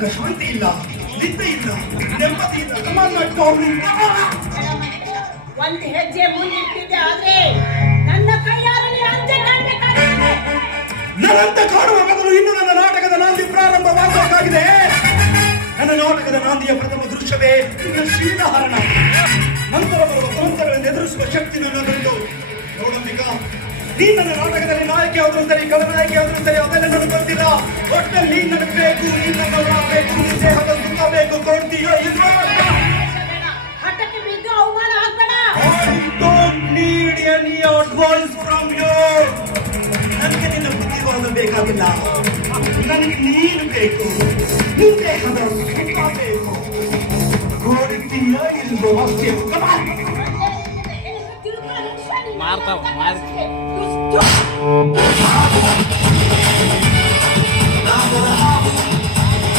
ನನಗೆ ಶಾಂತಿ ಇಲ್ಲ ನಿದ್ದೆ ಇಲ್ಲ ನೆಮ್ಮದಿ ಇಲ್ಲ ಕಮಾನ್ ಗೌರ್ಮೆಂಟ್ ಒಂದು ಹೆಜ್ಜೆ ಮುಂದಿಟ್ಟಿದ್ದೆ ಆದ್ರೆ ನನ್ನ ಕೈಯಾರನೇ ಅಂತೆ ಕಾಣಬೇಕಾಗಿದೆ. ನನ್ನಂತ ಕಾಡುವ ಮೊದಲು ಇನ್ನು ನನ್ನ ನಾಟಕದ ನಾಂದಿ ಪ್ರಾರಂಭವಾಗಬೇಕಾಗಿದೆ ನನ್ನ ನಾಟಕದ ನಾಂದಿಯ ಪ್ರಥಮ ದೃಶ್ಯವೇ ನಿನ್ನ ಶೀಲಹರಣ ನಂತರ ಬರುವ ದುರಂತಗಳನ್ನು ಎದುರಿಸುವ ಶಕ್ತಿ ನನ್ನದುಂಟು ನೋಡಂಬಿಕ ನೀ ನನ್ನ ನಾಟಕದಲ್ಲಿ ನಾಯಕಿ ಆದ್ರೂ ಸರಿ ಕವನಾಯಕಿ ಆದ್ರೂ ಸರಿ ಅದೆಲ್ಲ ನನಗೆ ಗೊತ್ತಿಲ್ಲ. ಒಟ್ಟಲ್ಲಿ ನೀನ್ ನನಗೆ ಬೇಕು ನೀನ್ ನನ್ನ ಬೇಕು ಕೊಡ್ತೀಯೋ ಇಲ್ವೋ ಅಂತ. ಹಠಕ್ಕೆ ಬಿದ್ದು ಅವಮಾನ ಆಗ್ಬೇಡ I don't need any advice from you. ನನಗೆ ನಿನ್ನ ಬುದ್ಧಿವಾದ ಬೇಕಾಗಿಲ್ಲ ನನಗೆ ನೀನು ಬೇಕು ನಿನ್ನ ದೇಹದ ಬೇಕು ಕೊಡ್ತೀಯ ಇಲ್ವೋ ಅಷ್ಟೇ Come on.